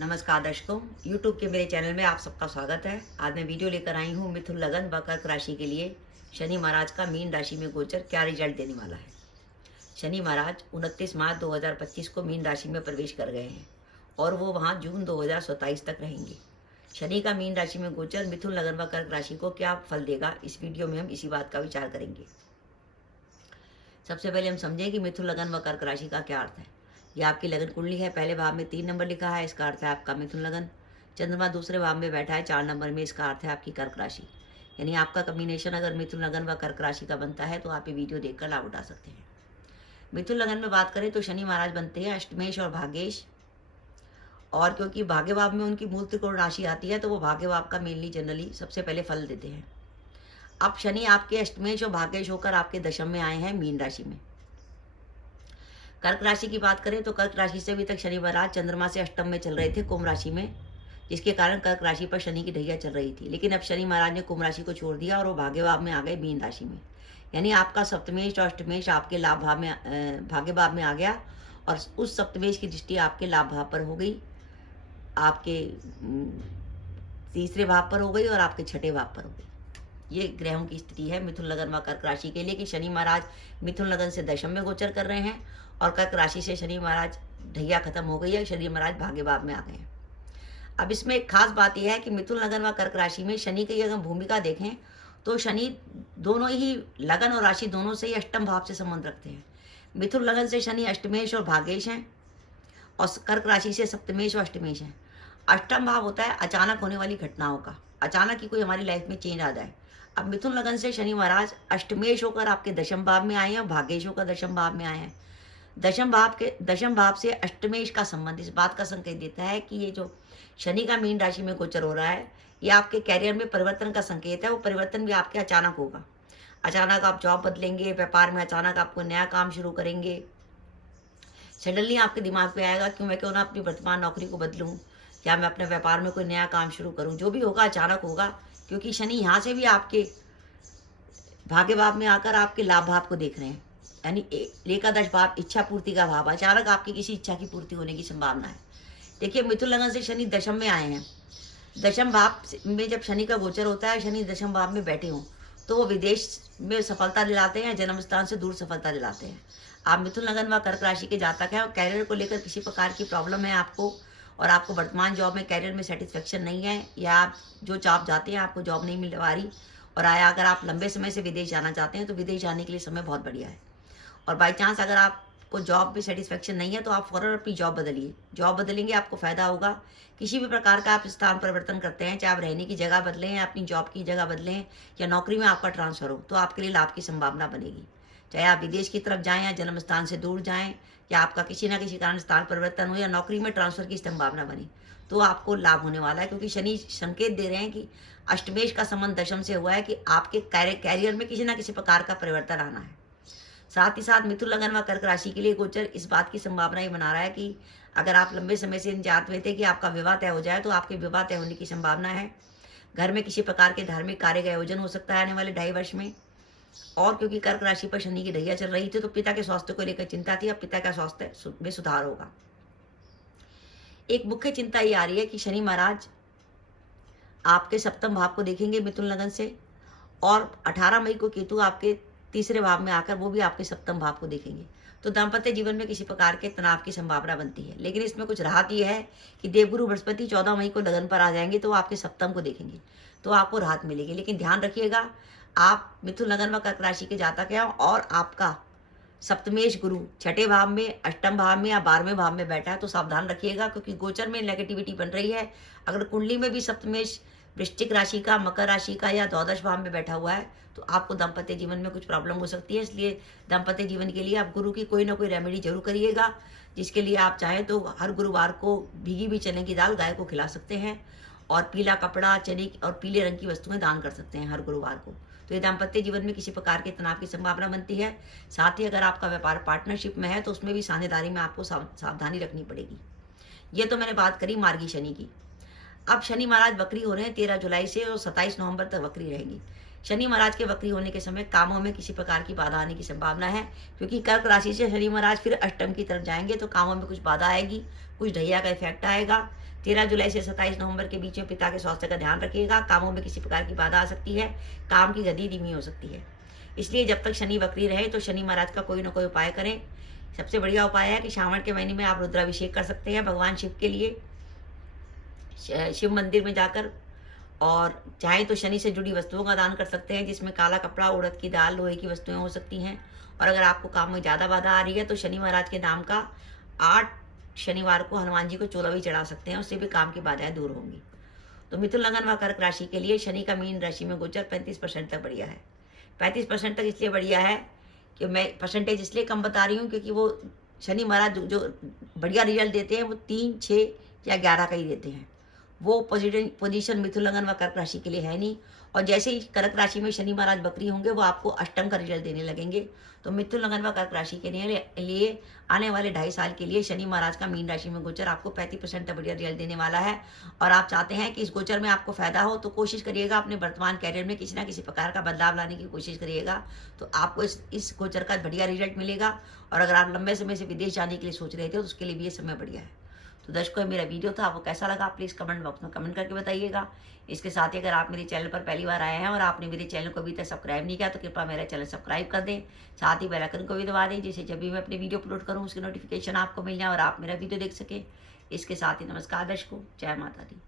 नमस्कार दर्शकों, YouTube के मेरे चैनल में आप सबका स्वागत है। आज मैं वीडियो लेकर आई हूँ मिथुन लगन व कर्क राशि के लिए शनि महाराज का मीन राशि में गोचर क्या रिजल्ट देने वाला है। शनि महाराज 29 मार्च 2025 को मीन राशि में प्रवेश कर गए हैं और वो वहाँ जून 2027 तक रहेंगे। शनि का मीन राशि में गोचर मिथुन लगन व कर्क राशि को क्या फल देगा, इस वीडियो में हम इसी बात का विचार करेंगे। सबसे पहले हम समझें कि मिथुन लगन व कर्क राशि का क्या अर्थ है। यह आपकी लगन कुंडली है। पहले भाव में 3 नंबर लिखा है, इसका अर्थ है आपका मिथुन लगन। चंद्रमा दूसरे भाव में बैठा है 4 नंबर में, इसका अर्थ है आपकी कर्क राशि। यानी आपका कॉम्बिनेशन अगर मिथुन लगन व कर्क राशि का बनता है तो आप ये वीडियो देखकर लाभ उठा सकते हैं। मिथुन लगन में बात करें तो शनि महाराज बनते हैं अष्टमेश और भाग्येश, और क्योंकि भाग्य भाव में उनकी मूल त्रिकोण राशि आती है तो वो भाग्य भाव का मेनली जनरली सबसे पहले फल देते हैं। अब शनि आपके अष्टमेश और भाग्येश होकर आपके दशम में आए हैं मीन राशि में। कर्क राशि की बात करें तो कर्क राशि से अभी तक शनि महाराज चंद्रमा से अष्टम में चल रहे थे कुंभ राशि में, जिसके कारण कर्क राशि पर शनि की ढैया चल रही थी। लेकिन अब शनि महाराज ने कुंभ राशि को छोड़ दिया और वो भाग्य भाव में आ गए मीन राशि में। यानी आपका सप्तमेश और अष्टमेश आपके लाभ भाव में भाग्य भाव में आ गया और उस सप्तमेश की दृष्टि आपके लाभ भाव पर हो गई, आपके तीसरे भाव पर हो गई और आपके छठे भाव पर हो गई। ये ग्रहों की स्थिति है मिथुन लगन व कर्क राशि के लिए कि शनि महाराज मिथुन लगन से दशम में गोचर कर रहे हैं और कर्क राशि से शनि महाराज ढैया खत्म हो गई है, शनि महाराज भाग्य भाव में आ गए हैं। अब इसमें एक खास बात यह है कि मिथुन लगन व कर्क राशि में शनि की अगर भूमिका देखें तो शनि दोनों ही लगन और राशि दोनों से ही अष्टम भाव से संबंध रखते हैं। मिथुन लगन से शनि अष्टमेश और भाग्येश हैं और कर्क राशि से सप्तमेश और अष्टमेश हैं। अष्टम भाव होता है अचानक होने वाली घटनाओं का, अचानक ही कोई हमारी लाइफ में चेंज आ जाए। अब मिथुन लगन से शनि महाराज अष्टमेश होकर आपके दशम भाव में आए हैं और भाग्येश होकर दशम भाव में आए हैं। दशम भाव से अष्टमेश का संबंध इस बात का संकेत देता है कि ये जो शनि का मीन राशि में गोचर हो रहा है ये आपके कैरियर में परिवर्तन का संकेत है। वो परिवर्तन भी आपके अचानक होगा। अचानक आप जॉब बदलेंगे, व्यापार में अचानक आपको नया काम शुरू करेंगे। सडनली आपके दिमाग पे आएगा कि मैं क्यों ना अपनी वर्तमान नौकरी को बदलूं या मैं अपने व्यापार में कोई नया काम शुरू करूं। जो भी होगा अचानक होगा, क्योंकि शनि यहाँ से भी आपके भाग्य भाव में आकर आपके लाभ भाव को देख रहे हैं। यानी एकादश भाव इच्छा पूर्ति का भाव, अचानक आपकी किसी इच्छा की पूर्ति होने की संभावना है। देखिए मिथुन लगन से शनि दशम में आए हैं। दशम भाव में जब शनि का गोचर होता है, शनि दशम भाव में बैठे हों तो वो विदेश में सफलता दिलाते हैं, जन्म स्थान से दूर सफलता दिलाते हैं। आप मिथुन लगन व कर्क राशि के जातक हैं और कैरियर को लेकर किसी प्रकार की प्रॉब्लम है आपको और आपको वर्तमान जॉब में कैरियर में सेटिस्फेक्शन नहीं है या आप जो जॉब जाते हैं आपको जॉब नहीं मिल पा रही और अगर आप लंबे समय से विदेश जाना चाहते हैं तो विदेश जाने के लिए समय बहुत बढ़िया है। और बाई चांस अगर आपको जॉब में सेटिस्फेक्शन नहीं है तो आप फौरन अपनी जॉब बदलिए। जॉब बदलेंगे आपको फ़ायदा होगा। किसी भी प्रकार का आप स्थान परिवर्तन करते हैं, चाहे आप रहने की जगह बदलें या अपनी जॉब की जगह बदलें या नौकरी में आपका ट्रांसफ़र हो, तो आपके लिए लाभ की संभावना बनेगी। चाहे आप विदेश की तरफ जाएँ या जन्म स्थान से दूर जाएँ या आपका किसी न किसी कारण स्थान परिवर्तन हो या नौकरी में ट्रांसफ़र की संभावना बनी, तो आपको लाभ होने वाला है। क्योंकि शनि संकेत दे रहे हैं कि अष्टमेश का संबंध दशम से हुआ है कि आपके कैरियर में किसी न किसी प्रकार का परिवर्तन आना है। साथ ही साथ मिथुन लगन व कर्क राशि के लिए गोचर इस बात की संभावना ही बना रहा है कि अगर आप लंबे समय से इंतजार में थे कि आपका विवाह तय हो जाए तो आपके विवाह तय होने की संभावना है। घर में किसी प्रकार के धार्मिक कार्य का आयोजन हो सकता है आने वाले 2.5 वर्ष में। और क्योंकि कर्क राशि पर शनि की ढैया चल रही थी तो पिता के स्वास्थ्य को लेकर चिंता थी। अब पिता का स्वास्थ्य में सुधार होगा। एक मुख्य चिंता ये आ रही है कि शनि महाराज आपके सप्तम भाव को देखेंगे मिथुन लगन से और 18 मई को केतु आपके तीसरे भाव में आकर वो भी आपके सप्तम भाव को देखेंगे। तो दाम्पत्य जीवन में किसी प्रकार के तनाव की संभावना बनती है। लेकिन इसमें कुछ राहत ये है कि देवगुरु बृहस्पति 14 मई को लगन पर आ जाएंगे तो आपके सप्तम को देखेंगे तो आपको राहत मिलेगी। लेकिन ध्यान रखिएगा, आप मिथुन लगन व कर्क राशि के जातक हैं और आपका सप्तमेश गुरु छठे भाव में, अष्टम भाव में या 12वें भाव में बैठा है, तो सावधान रखिएगा क्योंकि गोचर में नेगेटिविटी बन रही है। अगर कुंडली में भी सप्तमेश वृश्चिक राशि का, मकर राशि का या द्वादश भाव में बैठा हुआ है तो आपको दाम्पत्य जीवन में कुछ प्रॉब्लम हो सकती है। इसलिए दाम्पत्य जीवन के लिए आप गुरु की कोई ना कोई रेमेडी जरूर करिएगा, जिसके लिए आप चाहें तो हर गुरुवार को भीगी हुई चने की दाल गाय को खिला सकते हैं और पीला कपड़ा, चने और पीले रंग की वस्तुएं दान कर सकते हैं हर गुरुवार को। तो ये दाम्पत्य जीवन में किसी प्रकार के तनाव की संभावना बनती है। साथ ही अगर आपका व्यापार पार्टनरशिप में है तो उसमें भी साझेदारी में आपको सावधानी रखनी पड़ेगी। ये तो मैंने बात करी मार्गी शनि की। अब शनि महाराज वक्री हो रहे हैं 13 जुलाई से और 27 नवंबर तक वक्री रहेंगी। शनि महाराज के वक्री होने के समय कामों में किसी प्रकार की बाधा आने की संभावना है, क्योंकि कर्क राशि से शनि महाराज फिर अष्टम की तरफ जाएंगे तो कामों में कुछ बाधा आएगी, कुछ ढैया का इफेक्ट आएगा। 13 जुलाई से 27 नवंबर के बीच में पिता के स्वास्थ्य का ध्यान रखिएगा। कामों में किसी प्रकार की बाधा आ सकती है, काम की गति धीमी हो सकती है। इसलिए जब तक शनि वक्री रहे तो शनि महाराज का कोई ना कोई उपाय करें। सबसे बढ़िया उपाय है कि श्रावण के महीने में आप रुद्राभिषेक कर सकते हैं भगवान शिव के लिए, शिव मंदिर में जाकर। और चाहे तो शनि से जुड़ी वस्तुओं का दान कर सकते हैं, जिसमें काला कपड़ा, उड़द की दाल, लोहे की वस्तुएं हो सकती हैं। और अगर आपको काम में ज़्यादा बाधा आ रही है तो शनि महाराज के नाम का 8 शनिवार को हनुमान जी को चोला भी चढ़ा सकते हैं, उससे भी काम की बाधाएं दूर होंगी। तो मिथुन, लगन व कर्क राशि के लिए शनि का मीन राशि में गोचर 35% तक बढ़िया है। 35% तक इसलिए बढ़िया है कि मैं परसेंटेज इसलिए कम बता रही हूँ क्योंकि वो शनि महाराज जो बढ़िया रिजल्ट देते हैं वो 3, 6 या 11 का ही देते हैं। वो पोजीशन मिथुन, लगन व कर्क राशि के लिए है नहीं। और जैसे ही कर्क राशि में शनि महाराज बकरी होंगे वो आपको अष्टम का रिजल्ट देने लगेंगे। तो मिथुन, लगन व कर्क राशि के लिए आने वाले 2.5 साल के लिए शनि महाराज का मीन राशि में गोचर आपको 35% तक बढ़िया रिजल्ट देने वाला है। और आप चाहते हैं कि इस गोचर में आपको फायदा हो तो कोशिश करिएगा अपने वर्तमान कैरियर में किसी ना किसी प्रकार का बदलाव लाने की कोशिश करिएगा, तो आपको इस गोचर का बढ़िया रिजल्ट मिलेगा। और अगर आप लंबे समय से विदेश जाने के लिए सोच रहे थे तो उसके लिए भी ये समय बढ़िया है। तो दर्शकों, मेरा वीडियो था, आपको कैसा लगा प्लीज़ कमेंट बॉक्स में कमेंट करके बताइएगा। इसके साथ ही अगर आप मेरे चैनल पर पहली बार आए हैं और आपने मेरे चैनल को अभी तक सब्सक्राइब नहीं किया तो कृपया मेरा चैनल सब्सक्राइब कर दें, साथ ही बेल आइकन को भी दबा दें, जिससे जब भी मैं अपनी वीडियो अपलोड करूँ उसकी नोटिफिकेशन आपको मिल जाए और आप मेरा वीडियो देख सकें। इसके साथ ही नमस्कार दर्शकों, जय माता दी।